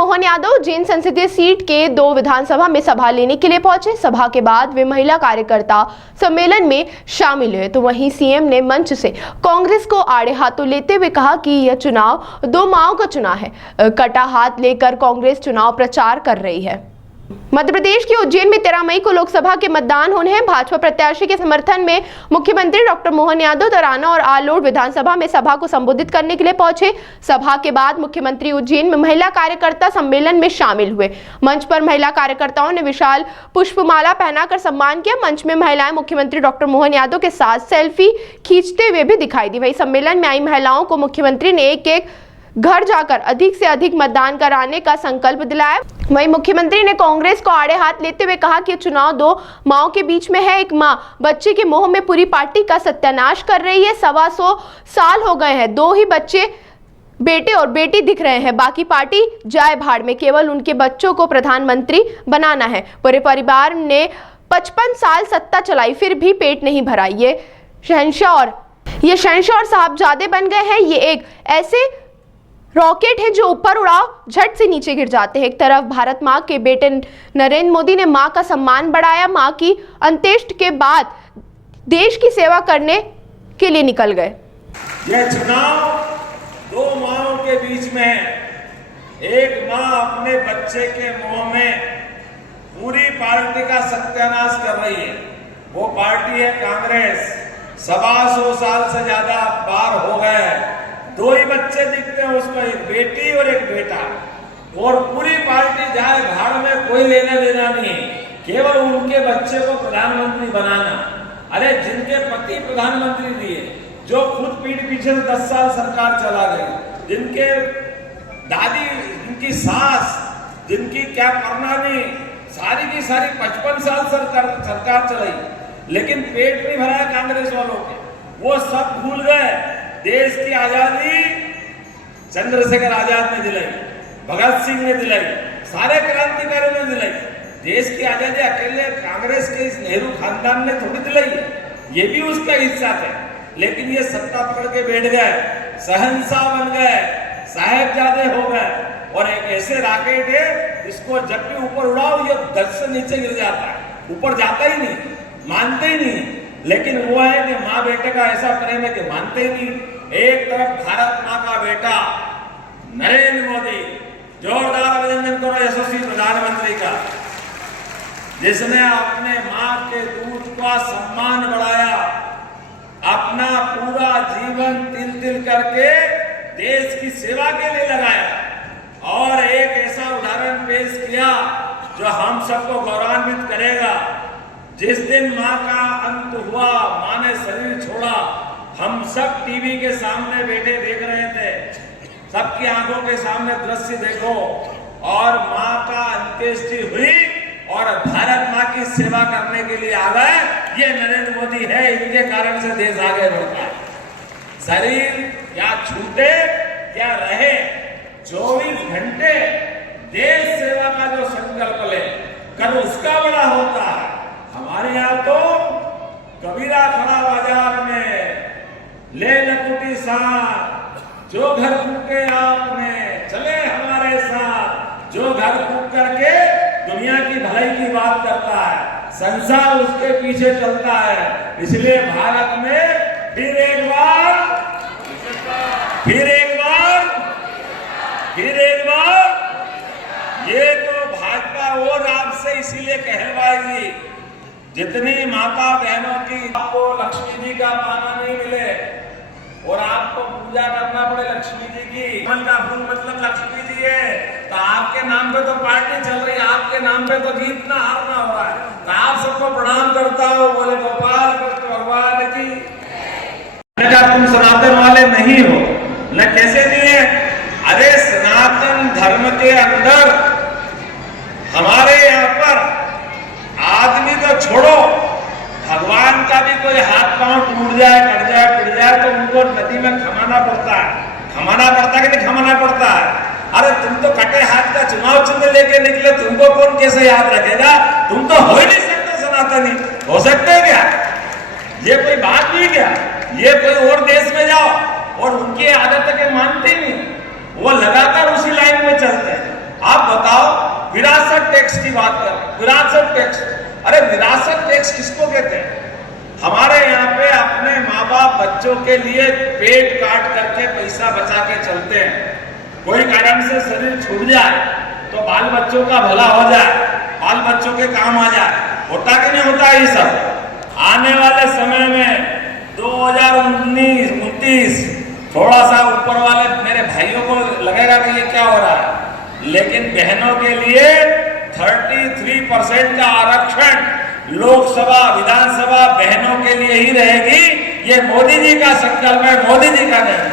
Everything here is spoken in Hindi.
मोहन यादव उज्जैन संसदीय सीट के 2 विधानसभा में सभा लेने के लिए पहुंचे। सभा के बाद वे महिला कार्यकर्ता सम्मेलन में शामिल हुए। तो वहीं सीएम ने मंच से कांग्रेस को आड़े हाथों लेते हुए कहा कि यह चुनाव 2 माओं का चुनाव है। कटा हाथ लेकर कांग्रेस चुनाव प्रचार कर रही है। मध्य प्रदेश के उज्जैन में 13 मई को लोकसभा के मतदान होने हैं। भाजपा प्रत्याशी के समर्थन में मुख्यमंत्री डॉक्टर मोहन यादव तराना और आलोट विधानसभा में सभा को संबोधित करने के लिए पहुंचे। सभा के बाद मुख्यमंत्री उज्जैन में महिला कार्यकर्ता सम्मेलन में शामिल हुए। मंच पर महिला कार्यकर्ताओं ने विशाल पुष्पमाला पहनाकर सम्मान किया। मंच में महिलाएं मुख्यमंत्री डॉक्टर मोहन यादव के साथ सेल्फी खींचते हुए भी दिखाई दी। वहीं सम्मेलन में आई महिलाओं को मुख्यमंत्री ने एक घर जाकर अधिक से अधिक मतदान कराने का संकल्प दिलाया। वहीं मुख्यमंत्री ने कांग्रेस को आड़े हाथ लेते हुए कहा कि चुनाव 2 माओं के बीच में है। एक मां बच्चे के मोह में पूरी पार्टी का सत्यानाश कर रही है। 125 साल हो गए हैं, 2 ही बच्चे बेटे और बेटी दिख रहे हैं। बाकी पार्टी जाए भाड़ में, केवल उनके बच्चों को प्रधानमंत्री बनाना है। पूरे परिवार ने 55 साल सत्ता चलाई, फिर भी पेट नहीं भरा। ये शहंशाह और साहबजादे बन गए हैं। ये एक ऐसे रॉकेट है जो ऊपर उड़ाओ झट से नीचे गिर जाते हैं। एक तरफ भारत मां के बेटे नरेंद्र मोदी ने मां का सम्मान बढ़ाया। मां की अंत्येष्टि के बाद देश की सेवा करने के लिए निकल गए। यह चुनाव 2 माओं के बीच में है। एक मां अपने बच्चे के मुंह में पूरी पार्टी का सत्यानाश कर रही है। वो पार्टी है कांग्रेस। 125 साल से ज्यादा बार हो गए, 2 ही बच्चे दिखते हैं उसको, एक बेटी और एक बेटा, और पूरी पार्टी जाए भाड़ में, कोई लेना देना नहीं, केवल उनके बच्चे को प्रधानमंत्री बनाना। अरे जिनके पति प्रधानमंत्री दिए, जो खुद पीठ पीछे 10 साल सरकार चला गई, जिनके दादी, जिनकी सास, जिनकी क्या परनानी, सारी की सारी 55 साल सरकार चलाई, लेकिन पेट नहीं भरा कांग्रेस वालों के। वो सब भूल गए। देश की आजादी चंद्रशेखर आजाद ने दिलाई, भगत सिंह ने दिलाई, सारे क्रांतिकारियों ने दिलाई। देश की आजादी अकेले कांग्रेस के इस नेहरू खानदान ने थोड़ी दिलाई है, ये भी उसका हिस्सा थे। लेकिन ये सत्ता पकड़ के बैठ गए, शहंशाह बन गए, साहेबजादे हो गए, और एक ऐसे रॉकेट है इसको जब भी ऊपर उड़ाओ ये 10 से नीचे गिर जाता है, ऊपर जाता ही नहीं, मानते ही नहीं। लेकिन वो है कि माँ बेटे का ऐसा प्रेम है कि मानते ही नहीं। एक तरफ भारत माँ का बेटा नरेंद्र मोदी, जोरदार अभिनंदन करो यशस्वी प्रधानमंत्री का, जिसने अपने माँ के दूध का सम्मान बढ़ाया, अपना पूरा जीवन तिल तिल करके देश की सेवा के लिए लगाया, और एक ऐसा उदाहरण पेश किया जो हम सबको गौरवान्वित करेगा। जिस दिन मां का अंत हुआ, मां ने शरीर छोड़ा, हम सब टीवी के सामने बैठे देख रहे थे, सबकी आंखों के सामने दृश्य देखो, और मां का अंत्येष्टि हुई और भारत मां की सेवा करने के लिए आ गए। ये नरेंद्र मोदी है, इनके कारण से देश आगे बढ़ता है। शरीर या छूटे या रहे, 24 घंटे देश सेवा का जो संकल्प ले कर उसका बड़ा होता है। हमारे यहाँ तो कबीरा खड़ा बाजार में ले लकुटी साथ, जो घर फूके आपने चले हमारे साथ, जो घर फूक करके दुनिया की भलाई की बात करता है, संसार उसके पीछे चलता है। इसलिए भारत में फिर एक बार ये तो भाजपा और आपसे इसीलिए कहलवाएगी, जितनी माता बहनों की आपको लक्ष्मी जी का पाना नहीं मिले और आपको पूजा करना पड़े लक्ष्मी जी की, फूल का फूल मतलब लक्ष्मी जी है, तो आपके नाम पे तो पार्टी चल रही है, आपके नाम पे तो जीतना हारना हो रहा है। तो आप सबको प्रणाम करता हूँ, बोले गोपाल कृष्ण भगवान की। तुम सनातन वाले नहीं हो न, कैसे नहीं है? अरे सनातन धर्म के अंदर हमारे यहाँ पर आदमी को छोड़ो, भगवान का भी कोई हाथ पांव टूट जाए, कट जाए, पिट जाए तो उनको नदी में खमाना पड़ता है। खमाना पड़ता है कि नहीं खमाना पड़ता है? अरे तुम तो कटे हाथ का चुनाव चिन्ह लेके निकले, तुमको कौन कैसे याद रखेगा? तुम तो हो ही नहीं सकते सनातनी। हो सकते हैं क्या? ये कोई बात नहीं क्या? ये कोई और देश में जाओ और उनकी आदत के मानते ही नहीं, वो लगातार उसी लाइन में चलते हैं। आप बताओ, विरासत टैक्स की बात करें, विरासत टैक्स, अरे विरासत टैक्स किसको कहते हैं? हमारे यहाँ पे अपने माँ बाप बच्चों के लिए पेट काट करके पैसा बचा के चलते हैं। कोई कारण से शरीर छूट जाए तो बाल बच्चों का भला हो जाए, बाल बच्चों के काम आ जाए, होता कि नहीं होता ये सब? आने वाले समय में 2019-29 थोड़ा सा ऊपर वाले मेरे भाइयों को लगेगा कि ये क्या हो रहा है, लेकिन बहनों के लिए 33% का आरक्षण लोकसभा विधानसभा बहनों के लिए ही रहेगी। ये मोदी जी का संकल्प है, मोदी जी का निर्णय।